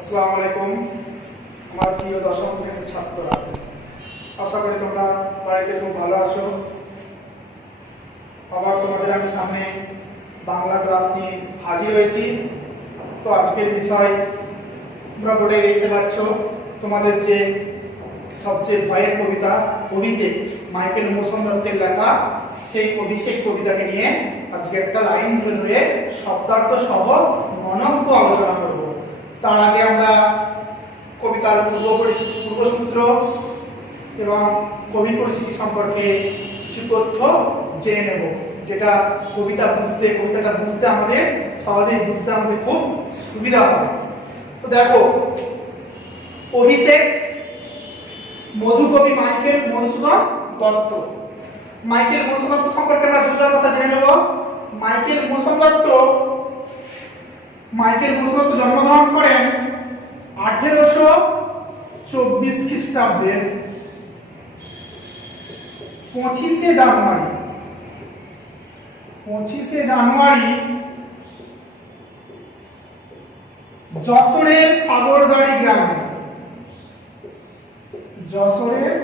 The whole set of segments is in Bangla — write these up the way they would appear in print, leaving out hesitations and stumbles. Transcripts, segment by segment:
আসসালামু আলাইকুম আমার প্রিয় দশম শ্রেণীর ছাত্ররা, আশা করি তোমরা বাড়িতে খুব ভালো আছো। আবার তোমাদের আমি সামনে বাংলা ক্লাস নিয়ে হাজির হয়েছি। তো আজকের বিষয় তোমরা বোর্ডে দেখতে পাচ্ছ, তোমাদের যে সবচেয়ে ভয়ের কবিতা অভিষেক, মাইকেল মধুসূদন দত্তের লেখা সেই অভিষেক কবিতাকে নিয়ে আজকে একটা লাইন ধরে ধরে শব্দার্থ সহ মনজ্ঞ আলোচনা করব। তার আগে আমরা কবিতার পূর্বসূত্র এবং কবি পরিচিতি সম্পর্কে কিছু তথ্য জেনে নেব, যেটা কবিতাটা বুঝতে আমাদের সহজেই বুঝতে আমাদের খুব সুবিধা হবে। তো দেখো, অভিষেক মধুকবি মাইকেল মধুসূদন দত্ত। মাইকেল মধুসূদন দত্ত সম্পর্কে আমরা দুটো কথা জেনে নেব। মাইকেল মধুসূদন দত্ত জন্মগ্রহণ করেন 1824 খ্রিস্টাব্দের 25শে জানুয়ারি যশোরের সাগরদাড়ি গ্রামে। যশোরের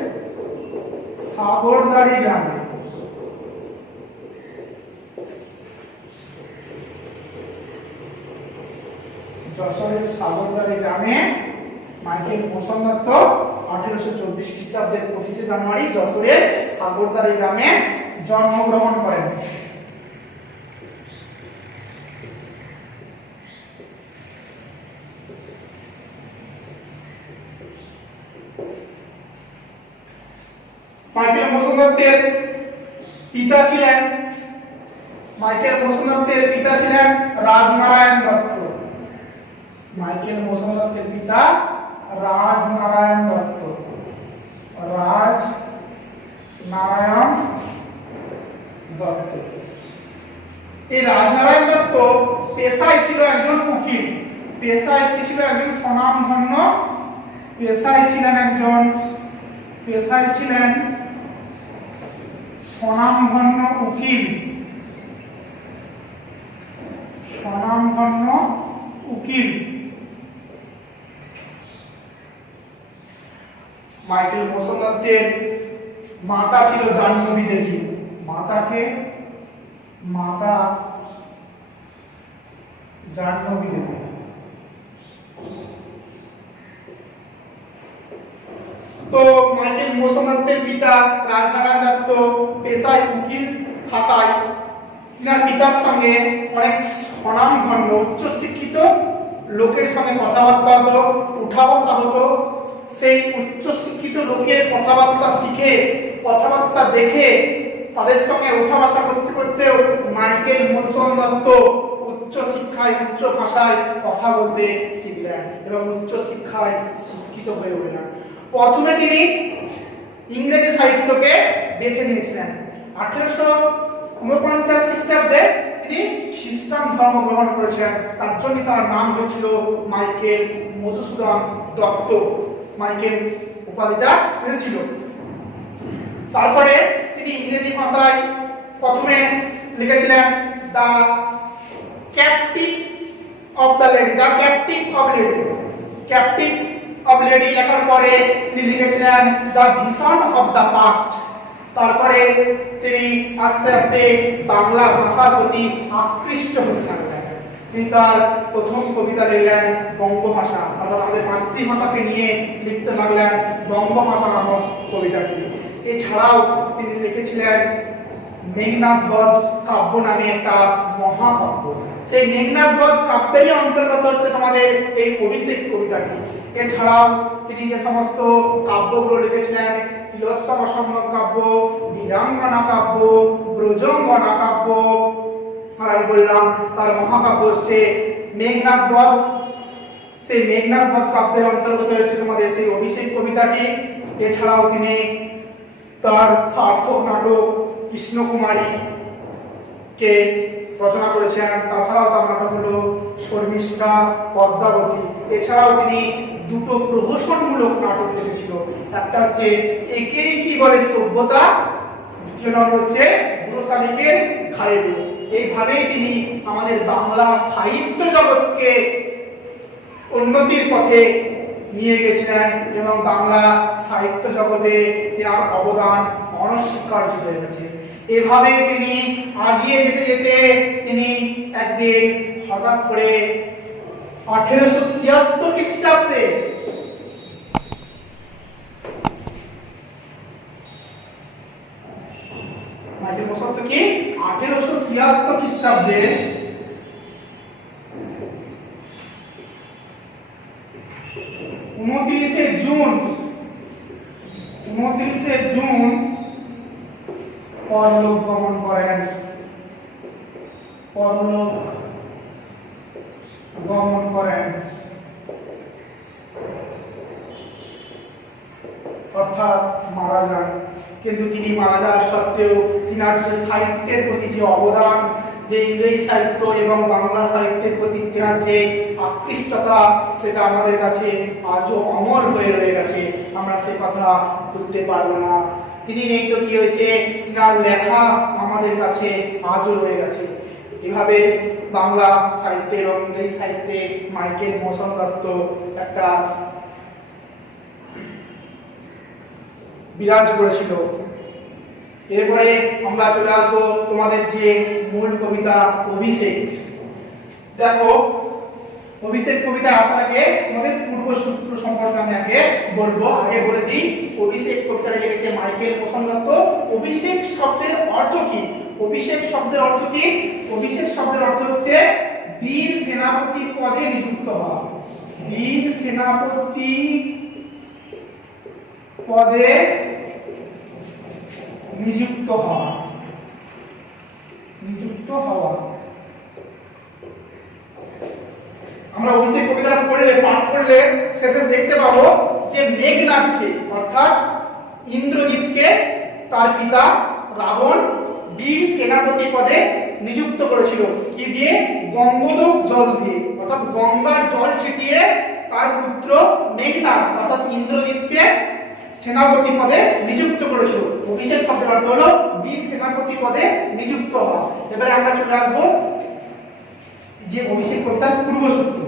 সাগরদাড়ি গ্রামে মাইকেল মধুসূদন দত্ত 1824 খ্রিস্টাব্দের 25শে জানুয়ারি যশোরের সাগরদাড়ি গ্রামে জন্মগ্রহণ করেন। মাইকেল মধুসূদন দত্তের পিতা ছিলেন রাজনারায়ণ দত্ত। মাইকেল মধুসূদন দত্তের পিতা রাজনারায়ণ দত্ত। এই রাজনারায়ণ দত্ত পেশায় ছিল একজন উকিল। পেশায় ছিলেন স্বনামধন্য উকিল। মাইকেল মধুসূদন দত্তের মাতা ছিল জাহ্নবী দেবী। জাহ্নবী দেবী। তো মাইকেল মধুসূদন দত্তের পিতা রাজনারায়ণ দত্ত পেশায় উকিল থাকায় তিনার পিতার সঙ্গে অনেক স্বনামধন্য উচ্চশিক্ষিত লোকের সঙ্গে কথাবার্তা হতো, উঠা বসা হতো। সেই উচ্চশিক্ষিত লোকের কথাবার্তা শিখে, কথাবার্তা দেখে তাদের সঙ্গে উঠা বসা করতে করতেও মাইকেল মধুসূদন দত্ত উচ্চ ভাষায় কথা বলতে শিখলেন এবং উচ্চ শিক্ষায় শিক্ষিত হয়ে উঠলেন। প্রথমে তিনি ইংরেজি সাহিত্যকে বেছে নিয়েছিলেন। 1849 খ্রিস্টাব্দে তিনি খ্রিস্টান ধর্ম গ্রহণ করেছিলেন। তার জন্য তার নাম হয়েছিল মাইকেল মধুসূদন দত্ত। মাইকেল উপাধিটা এসেছিল। তারপরে তিনি ইংরেজি ভাষায় প্রথমে লিখেছিলেন দ্য ক্যাপটিভ অফ লেডি। লেখার পরে তিনি লিখেছিলেন the vision of the past. তারপরে তিনি আস্তে আস্তে বাংলা ভাষার প্রতি আকৃষ্ট হতে থাকলেন। তিনি তার প্রথম কবিতা লিখলেন বঙ্গভাষা, অর্থাৎ আমাদের মাতৃভাষাকে নিয়ে লিখতে লাগলেন বঙ্গভাষা নামক কবিতাটি। এছাড়াও তিনি লিখেছিলেন মেঘনাদ বধ কাব্য নামে একটা মহাকাব্য। সেই মেঘনাদ বধ কাব্যেরই অন্তর্গত হচ্ছে তোমাদের এই অভিষেক কবিতাটি। এছাড়াও তিনি যে সমস্ত কাব্যগুলো লিখেছিলেন, তিলোত্তম সম্যক কাব্য, বীরাঙ্গনা কাব্য, ব্রজঙ্গনা কাব্য, আর আমি বললাম তার মহাকাব্য হচ্ছে মেঘনাদ বধ। সেই মেঘনাদ বধ কাব্যের অন্তর্গত হচ্ছে তোমাদের সেই অভিষেক কবিতাটি। এছাড়াও তিনি তার সার্থক নাটক কৃষ্ণকুমারী কে রচনা করেছেন। তাছাড়াও তার নাটক হলো শর্মিষ্ঠা, পদ্মাবতী। এছাড়াও তিনি দুটো প্রহসনমূলক নাটক লিখেছিল। একটা হচ্ছে একে কি বলে সভ্যতা, দ্বিতীয় নম্বর হচ্ছে বুড়ো শালিকের ঘাড়ে। এইভাবেই তিনি আমাদের বাংলা সাহিত্য জগৎকে উন্নতির পথে নিয়ে গেছিলেন এবং বাংলা সাহিত্য জগতে তার অবদান অনস্বীকার্য হয়ে গেছে। এভাবে তিনি আগিয়ে যেতে যেতে তিনি একদিন হঠাৎ করে 1873 খ্রিস্টাব্দে কি 1873 খ্রিস্টাব্দে 29শে জুন পরলোক গমন করেন। অর্থাৎ মারা যান। কিন্তু তিনি মারা যাওয়ার সত্ত্বেও তিনার যে সাহিত্যের প্রতি যে অবদান, যে ইংরেজি সাহিত্য এবং বাংলা সাহিত্যের প্রতি তিনার যে আকৃষ্টতা, সেটা আমাদের কাছে আজও অমর হয়ে রয়ে গেছে। আমরা সে কথা ভুলতে পারবো না। তিনি নেই তো কি হয়েছে, তিনার লেখা আমাদের কাছে আজও রয়ে গেছে। এভাবে বাংলা সাহিত্যে এবং ইংরেজি সাহিত্যে মাইকেল মধুসূদন দত্ত একটা বিরাজ করেছিল। এরপরে আমরা চলে আসবো তোমাদের যে মূল কবিতা অভিষেক। দেখো, অভিষেক কবিতা আসার আগে তোমাদের পূর্বসূত্র সম্পর্কে আমি আগে বলবো। আগে বলে দিই, অভিষেক কবিতাটা লিখেছে মাইকেল মধুসূদন দত্ত। অভিষেক শব্দের অর্থ কি? অভিষেক শব্দের অর্থ কি? অভিষেক শব্দের অর্থ হচ্ছে বীর সেনাপতি পদে নিযুক্ত হওয়া। বীর সেনাপতি পদে নিযুক্ত হওয়া। আমরা অভিষেক কবিতাটা পড়লে, পাঠ করলে শেষে দেখতে পাবো যে মেঘনাদকে অর্থাৎ ইন্দ্রজিৎকে তার পিতা রাবণ বীর সেনাপতি পদে নিযুক্ত করেছিল। কি দিয়ে? গঙ্গোদক জল দিয়ে, অর্থাৎ গঙ্গার জল ছিটিয়ে তার পুত্র মেঘনাদ অর্থাৎ ইন্দ্রজিৎকে সেনাপতি পদে নিযুক্ত করেছিল। অভিষেক শব্দের অর্থ হলো বীর সেনাপতি পদে নিযুক্ত হওয়া। এবারে আমরা চলে আসবো যে অভিষেক কবিতার পূর্বসূত্র।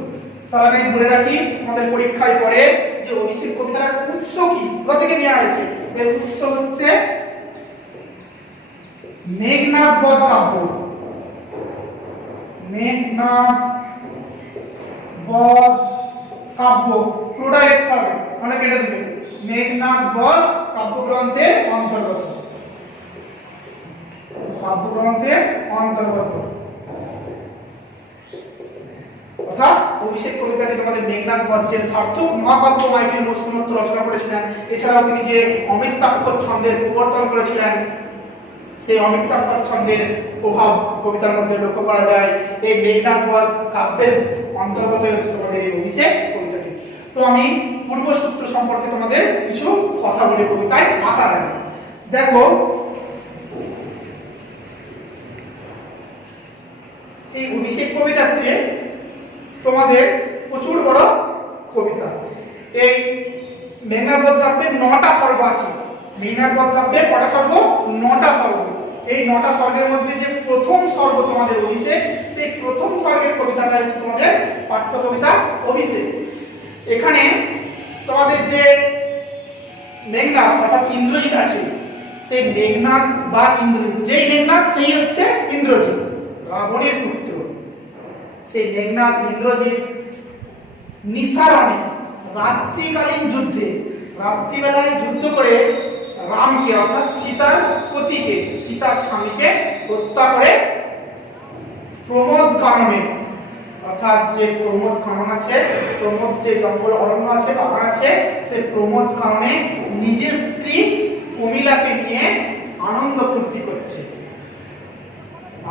তার আগে বলে রাখি, আমাদের পরীক্ষায় পড়ে যে অভিষেক কবিতার উৎস কি, কোথা থেকে নেওয়া হয়েছে। এর উৎস হচ্ছে মেঘনাদ বধ কাব্য। মেঘনাদ বধ কাব্য পুরোটা লিখতে হবে, মানে কেটে দিবে। মেঘনাদ বধ কাব্যগ্রন্থের অন্তর্গত। অর্থাৎ অভিষেক কবিতাটি তোমাদের মেঘনাদ বধ যে সার্থক মহাকাব্য মাইকেল মধুসূদন দত্ত রচনা করেছিলেন। এছাড়াও তিনি যে অমিত্রাক্ষর ছন্দের প্রবর্তন করেছিলেন, সেই অমিত্রাক্ষর ছন্দের প্রভাব কবিতার মধ্যে লক্ষ্য করা যায়। এই মেঘনাদ বধ কাব্যের অন্তর্গত হচ্ছে তোমাদের এই অভিষেক কবিতাটি। তো আমি পূর্বসূত্র সম্পর্কে তোমাদের কিছু কথা বলি কবিতায় আসার আগে। দেখো, এই অভিষেক কবিতাতে তোমাদের প্রচুর বড় কবিতা। এই মেঘনাদ বধ কাব্যের 9টা স্বর্গ আছে। মেঘনাদ বধ কাব্যের কটা স্বর্গ? 9টা স্বর্গ। এই 9টা স্বর্গের মধ্যে যে প্রথম স্বর্গ তোমাদের অভিষেক, সেই প্রথম স্বর্গের কবিতাটা হচ্ছে তোমাদের পাঠ্য কবিতা অভিষেক। এখানে তোমাদের যে মেঘনাদ অর্থাৎ ইন্দ্রজিৎ আছে, সেই মেঘনাদ বা ইন্দ্রজিৎ, যেই মেঘনাদ সেই হচ্ছে ইন্দ্রজিৎ, রাবণের পুত্র। সেই মেঘনাদ ইন্দ্রজিৎ নিসারণে রাত্রিকালীন যুদ্ধে, রাত্রিবেলায় যুদ্ধ করে রামকে অর্থাৎ সীতার পতিকে, সীতার স্বামীকে হত্যা করে প্রমোদ কাননে, অর্থাৎ যে প্রমোদ কানন আছে, প্রমোদ যে জঙ্গল অরণ্য আছে, বাগান আছে, সেই প্রমোদ কাননে নিজের স্ত্রী কমিলাকে নিয়ে আনন্দ ফুর্তি করছে।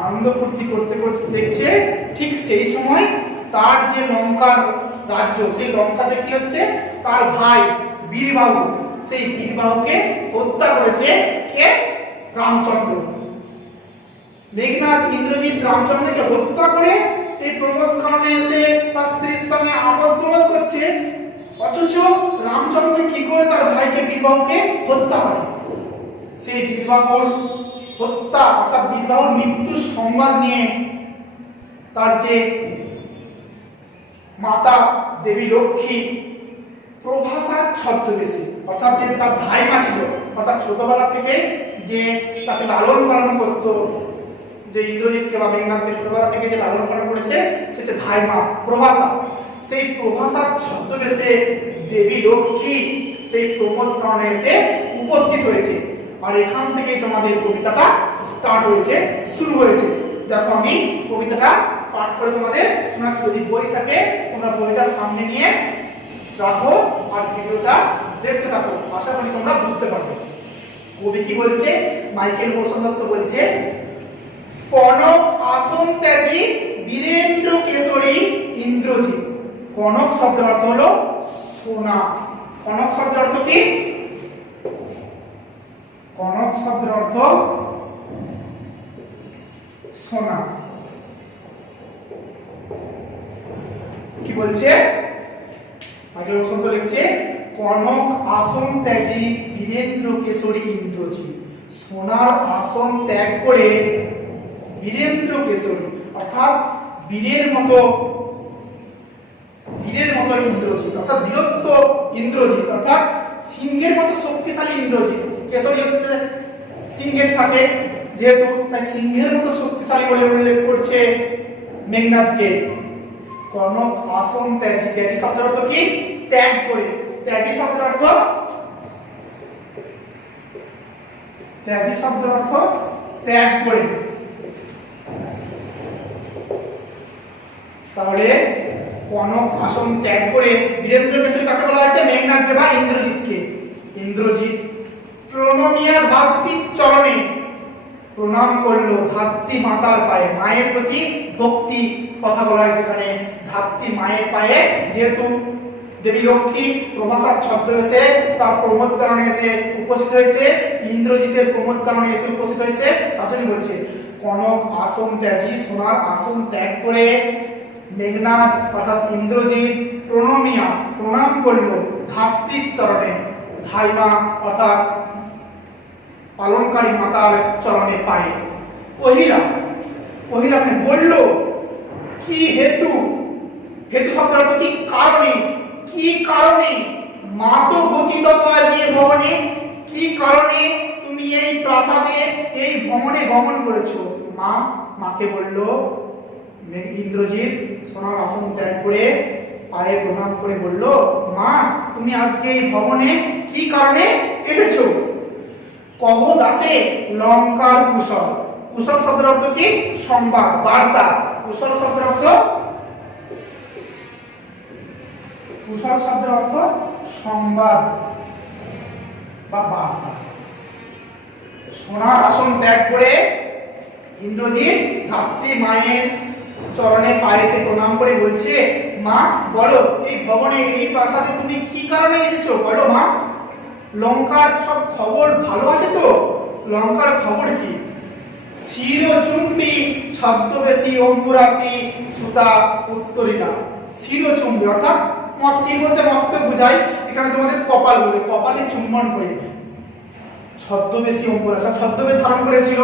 আনন্দ ফুর্তি করতে করতে দেখছে ঠিক সেই সময় তার যে লঙ্কার রাজ্য, সেই লঙ্কাতে কি হচ্ছে, তার ভাই বীরবাহু, সেই বীরবাহুকে হত্যা করেছে কে? রামচন্দ্র। মেঘনাদ ইন্দ্রজিৎ রামচন্দ্রকে হত্যা করে এই প্রমোদ কাননে এসে তার স্ত্রীর স্থানে আবদ্ধ করছে, অথচ রামচন্দ্র কি করে তার ভাইকে বীরবাহুকে হত্যা করে? সেই বীরবাহুর হত্যা অর্থাৎ বীরবাহুর মৃত্যুর সংবাদ নিয়ে তার যে মাতা দেবী লক্ষ্মী প্রভাসার ছদ্মবেশে, অর্থাৎ যে তার ধাইমা ছিল, অর্থাৎ ছোটবেলা থেকে যে তাকে লালন পালন করত, যে ইন্দ্রজিৎকে বা মেঘনাথকে ছোটবেলা থেকে যে লালন পালন করেছে সেটা ধাইমা প্রভাসা, সেই প্রভাসার ছদ্মবেশে দেবী লক্ষ্মী সেই প্রমোদ কারণে এসে উপস্থিত হয়েছে। আর এখান থেকেই তোমাদের কবিতাটা স্টার্ট হয়েছে, শুরু হয়েছে। দেখো আমি কবিতাটা পাঠ করে তোমাদের শোনাচ্ছি। যদি বই থাকে তোমরা বইটা সামনে নিয়ে রাখো আর ভিডিওটা দেখতে থাকো, আশা করি তোমরা বুঝতে পারবে। কবি কি বলছে? মাইকেল মৌসুম দত্ত বলছে, কনক আসন ত্যাজি বীরেন্দ্র কেশরী ইন্দ্রজিৎ। কনক শব্দের অর্থ হলো সোনা। কনক শব্দের অর্থ কি? কনক শব্দের অর্থ সোনা। কি বলছে? মাইকেল মৌসুম দত্ত লিখছে, কনক আসন ত্যাজি বীরেন্দ্র কেশরী ইন্দ্রজিৎ। সোনার আসন ত্যাগ করে বীরেন্দ্র কেশরী, অর্থাৎ বীরের মতো ইন্দ্রজিৎ, অর্থাৎ বীরত্ব ইন্দ্রজিৎ, অর্থাৎ সিংহের মতো শক্তিশালী ইন্দ্রজিৎ। কেশরী হচ্ছে সিংহের থাকে, যেহেতু তাই সিংহের মতো শক্তিশালী বলে উল্লেখ করছে মেঘনাথকে। কনক আসন ত্যাজি, ত্যাজি শব্দের অর্থ কি? ত্যাগ করে। ত্যাজি শব্দের অর্থ, ত্যাজি শব্দের অর্থ ত্যাগ করে। তাহলে কনক আসন ত্যাগ করে বীরেন্দ্র কেশরী কাকে বলা হয়েছে? মেঘনাথ বা ইন্দ্রজিৎকে। ইন্দ্রজিৎ প্রণমিয়া ধাত্রীর চরণে, প্রণাম করলো ধাত্রী মাতার পায়ে। মায়ের প্রতি ভক্তি কথা বলা হয়েছে এখানে। ধাত্রী মায়ের পায়ে, যেহেতু দেবী লক্ষ্মী প্রভাসার ছদ্মবেশে তার প্রমোদ কারণে এসে উপস্থিত হয়েছে, ইন্দ্রজিতের প্রমোদ কারণে এসে উপস্থিত হয়েছে, তার জন্য বলছে কনক আসন ত্যাজি, সোনার আসন ত্যাগ করে মেঘনাথ অর্থাৎ ইন্দ্রজিৎ প্রণমিয়া প্রণাম করল ধাত্রীর চরণে। ধাইমা অর্থাৎ পালনকারী মাতার চরণে পায়ে। কহিলা, কহিলা মানে বলল, কি হেতু? হেতু শব্দের অর্থ কি? কারণে। কি কারণে? মা তো গতিত কাজে ভবনে, কি কারণে তুমি এই প্রাসাদে এই ভবনে গমন করেছো? মা, মাকে বলল ইন্দ্রজিৎ সোনার আসন ত্যাগ করে পায়ে প্রণাম করে বলল, মা তুমি আজকে এই ভবনে কি কারণে এসেছো? কহ দাসে লঙ্কার কুশল। কুশল শব্দের অর্থ কি? সংবাদ, বার্তা। কুশল শব্দের অর্থ, কুশল শব্দের অর্থ সংবাদ বা বার্তা। সোনার আসন ত্যাগ করে ইন্দ্রজিৎ ধাত্রী মায়ের চরণে পায়েতে প্রণাম করে বলছে, মা বলো এই ভবনে এই প্রাসাদে তুমি কি কারণে এসেছো? বলো মা। লঙ্কার সব খবর ভালো আছে তো? লঙ্কার খবর কি? শিরচুম্বী ছদ্মবেশী অম্বুরাশি সুতা উত্তরিকা। শিরচুম্বী অর্থাৎ স্থির বলতে মস্তক বোঝায়, এখানে তোমাদের কপাল বলে, কপালে চুম্বন করে। ছদ্মবেশী অম্বুরাশি, ছদ্মবেশ ধারণ করেছিল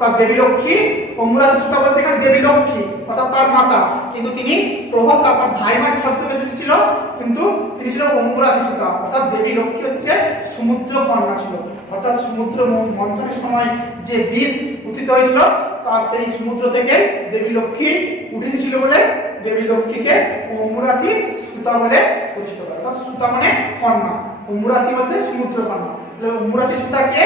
তার দেবী লক্ষ্মী। অম্বুরাশি সুতা বলতে এখানে দেবী লক্ষ্মী অর্থাৎ তার মাতা, কিন্তু তিনি প্রভাসা তার ধাইমার ছদ্মবেশে ছিল, কিন্তু তিনি ছিলেন অম্বুরাশি সুতা, অর্থাৎ দেবী লক্ষ্মী হচ্ছে সমুদ্র কন্যা ছিল, অর্থাৎ সমুদ্র মন্থনের সময় যে বিষ উত্থিত হয়েছিল তার সেই সমুদ্র থেকে দেবী লক্ষ্মী উঠেছিল বলে দেবী লক্ষ্মীকে অম্বুরাশি সুতা বলে পরিচিত করে। অর্থাৎ সুতা মানে কন্যা, অম্বুরাশি বলতে সমুদ্র কন্যা। তাহলে অম্বুরাশি সুতাকে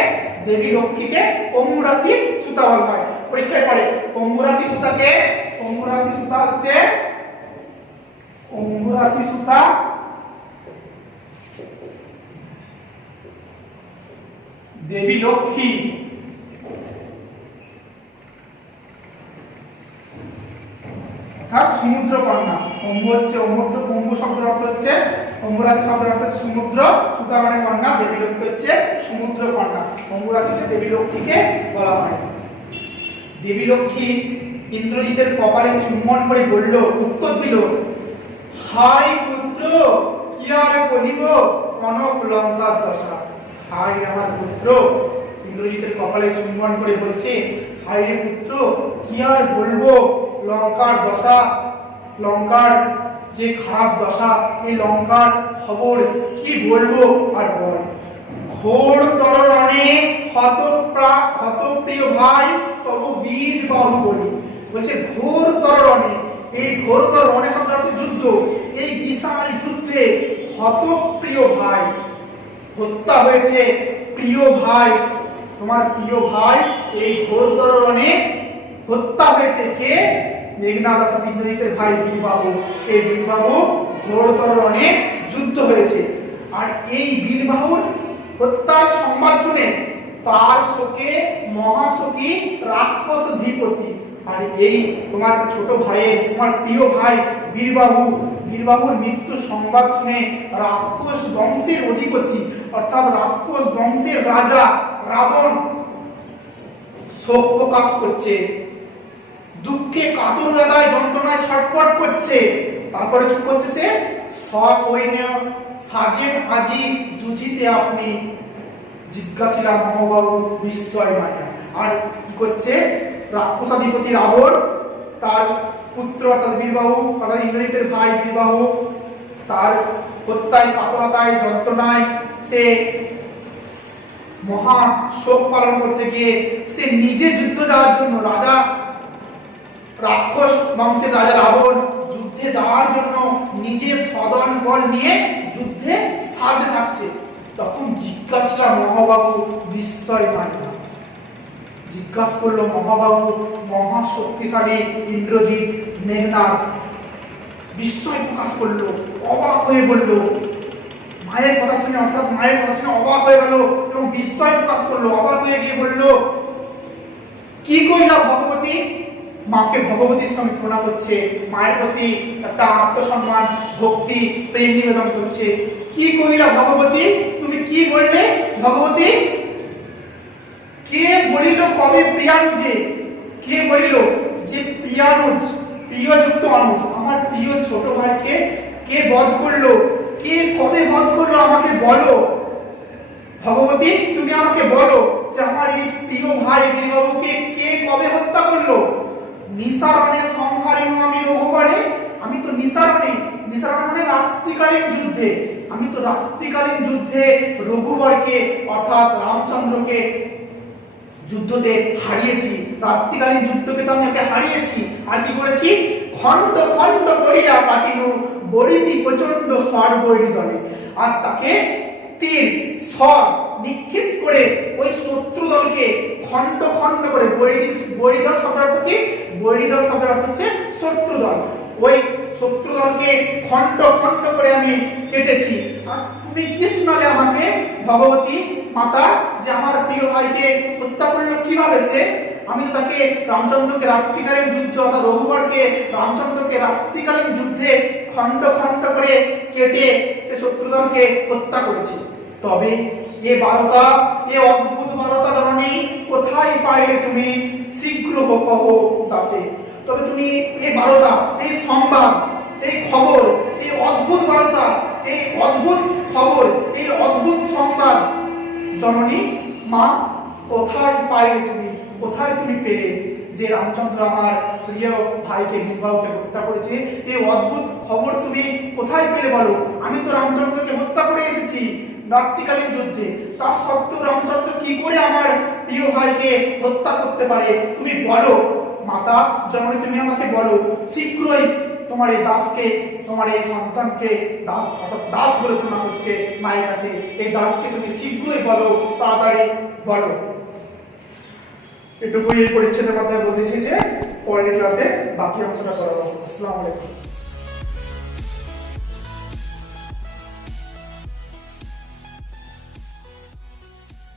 দেবী লক্ষ্মীকে অম্বুরাশি সুতা বলা হয়। পরীক্ষায় পড়ে অম্বুরাশি সুতাকে, অম্বুরাশি সুতা হচ্ছে অম্বুরাশি সুতা দেবী লক্ষ্মী অর্থাৎ সমুদ্র কন্যা। অম্বু হচ্ছে অম্বু শব্দের অর্থ হচ্ছে, অম্বুরাশি শব্দের অর্থ হচ্ছে সমুদ্র, সুতা মানে কন্যা, দেবী লক্ষ্মী হচ্ছে সমুদ্র কন্যা। অম্বুরাশি হচ্ছে দেবী লক্ষ্মীকে বলা হয়। দেবী লক্ষ্মী ইন্দ্রজিতের কপালে চুম্বন করে বলল, উত্তর দিল, হাই পুত্র কি আর কহিব কনক লঙ্কার দশা। হাই আমার পুত্র, ইন্দ্রজিতের কপালে চুম্বন করে বলছে, হাই রে পুত্র কি আর বলবো লঙ্কার দশা, লঙ্কার যে খারাপ দশা এই লঙ্কার খবর কি বলবো আর বল। ঘোর তরণে হতপ্রিয় ভাই তব বীর বাহুবলী। বলছে ঘোর তরণে, এই ঘোর তরণে শব্দটা যুদ্ধ, এই বিশাল যুদ্ধে হতপ্রিয় ভাই, হত্যা হয়েছে প্রিয় ভাই, তোমার প্রিয় ভাই এই ঘোর তরণে হত্যা হয়েছে। কে? মেঘনাদ অর্থাৎ ইন্দ্রজিতের ভাই বীরবাহু। এই বীরবাহু ঘোর তরণে যুদ্ধ হয়েছে। আর এই বীরবাহুর হত্যার সংবাদ শুনে তার শোকে মহাশোকী রাক্ষস ধীপতি। আর এই তোমার ছোট ভাইয়ের, তোমার প্রিয় ভাই বীরবাহুর মৃত্যু সংবাদ শুনে রাক্ষস বংশের অধিপতি অর্থাৎ রাক্ষস বংশের রাজা রাবণ শোক প্রকাশ করছে, দুঃখে কাতর হৃদয় যন্ত্রণায় ছটফট করছে। তারপরে কি করছে সে? সসৈন্য সাজেন আজি জুঝিতে আপনি জিজ্ঞাসিলা মহাবাবু বিস্ময় মায়া। আর কি করছে? রাক্ষসাধিপতি রাবণ তার পুত্র অর্থাৎ বীরবাহু অর্থাৎ ইন্দ্রজিতের ভাই বীরবাহু তার হত্যায় কাতরতায় যন্ত্রণায় সে মহা শোক পালন করতে গিয়ে সে নিজে যুদ্ধ যাওয়ার জন্য রাজা রাক্ষস বংশের রাজা রাবণ যুদ্ধে যাওয়ার জন্য নিজে সদল বল নিয়ে যুদ্ধে সাজে থাকছে। তখন জিজ্ঞাসা মহাবাবু বিস্ময় মায়া, জিজ্ঞাসা করলো মহাবাবু মহা শক্তিশালী ইন্দ্রজিৎ মেঘনাদ বিস্ময় প্রকাশ করলো, অবাক হয়ে বলল, মায়ের কথা শুনে অর্থাৎ মায়ের কথা শুনে অবাক হয়ে গেল এবং বিস্ময় প্রকাশ করলো। অবাক হয়ে গিয়ে বলল, কি কইলা ভগবতী? মাকে ভগবতীর সঙ্গে তুলনা করছে, মায়ের প্রতি একটা আত্মসম্মান ভক্তি প্রেম নিবেদন করছে। কি কইলা ভগবতী? তুমি কি বললে ভগবতী? কে বলিল কবে প্রিয়ানুজে? কে বলিল যে প্রিয়ানুজ প্রিয়যুক্ত অনুজ আমার প্রিয় ছোট ভাইকে কে বধ করলো? কে কবে বধ করলো আমাকে বলো ভগবতী, তুমি আমাকে বলো যে আমার এই প্রিয় ভাই বীরবাহুকে কে কবে হত্যা করলো? নিসারণে সংহারিণু আমি রঘুবরে। আমি তো নিসারণে মানে রাত্রিকালীন যুদ্ধে, আমি তো রাত্রিকালীন যুদ্ধে রঘুবরকে অর্থাৎ রামচন্দ্রকে যুদ্ধতে হারিয়েছি। রাত্রিকালীন যুদ্ধকে তো আমি ওকে হারিয়েছি। আর কি করেছি? খণ্ড খণ্ড করিয়া কাটিনু বরিশি প্রচন্ড স্বর বৈরী দলে। আর তাকে তীর স্বর নিক্ষেপ করে ওই শত্রু দলকে খণ্ড খণ্ড করে, বৈরী দল শব্দের অর্থ কি? বৈরী দল শব্দের অর্থ হচ্ছে শত্রু দল। ওই শত্রু দলকে খণ্ড খণ্ড করে আমি কেটেছি। আর তুমি কি শোনালে আমাকে ভগবতী মাতা যে আমার প্রিয় ভাইকে হত্যা করলো কিভাবে সে? আমি তো তাকে রামচন্দ্রকে রাত্রিকালীন যুদ্ধে অর্থাৎ রঘুবরকে রামচন্দ্রকে রাত্রিকালীন যুদ্ধে খণ্ড খণ্ড করে কেটে সে শত্রুদলকে হত্যা করেছি। তবে এ বারতা, এ অদ্ভুত বারতা জননী কোথায় পাইলে তুমি? শীঘ্র কহ দাসে। তবে তুমি এই বারতা, এই সংবাদ, এই খবর, এই অদ্ভুত বার্তা, এই অদ্ভুত খবর, এই অদ্ভুত সংবাদ জননী মা কোথায় পাইলে তুমি? কোথায় তুমি পেলে যে রামচন্দ্র আমার প্রিয় ভাইকে বীরবাহুকে হত্যা করেছে? এই অদ্ভুত খবর তুমি কোথায় পেলে বলো? আমি তো রামচন্দ্রকে হত্যা করে এসেছি রাত্রিকালীন যুদ্ধে, তার সত্ত্বেও রামচন্দ্র কি করে আমার প্রিয় ভাইকে হত্যা করতে পারে? তুমি বলো মাতা জননী, তুমি আমাকে বলো। শীঘ্রই তোমার এই দাসকে, তোমার এই সন্তানকে, দাস অর্থাৎ দাস বলে তুলনা করছে মায়ের কাছে, এই দাসকে তুমি শীঘ্রই বলো, তাড়াতাড়ি বলো। এটুকুই এই পরিচ্ছেদের মাধ্যমে বুঝেছি যে পরের ক্লাসে বাকি অংশটা করাবো। আসসালামু আলাইকুম।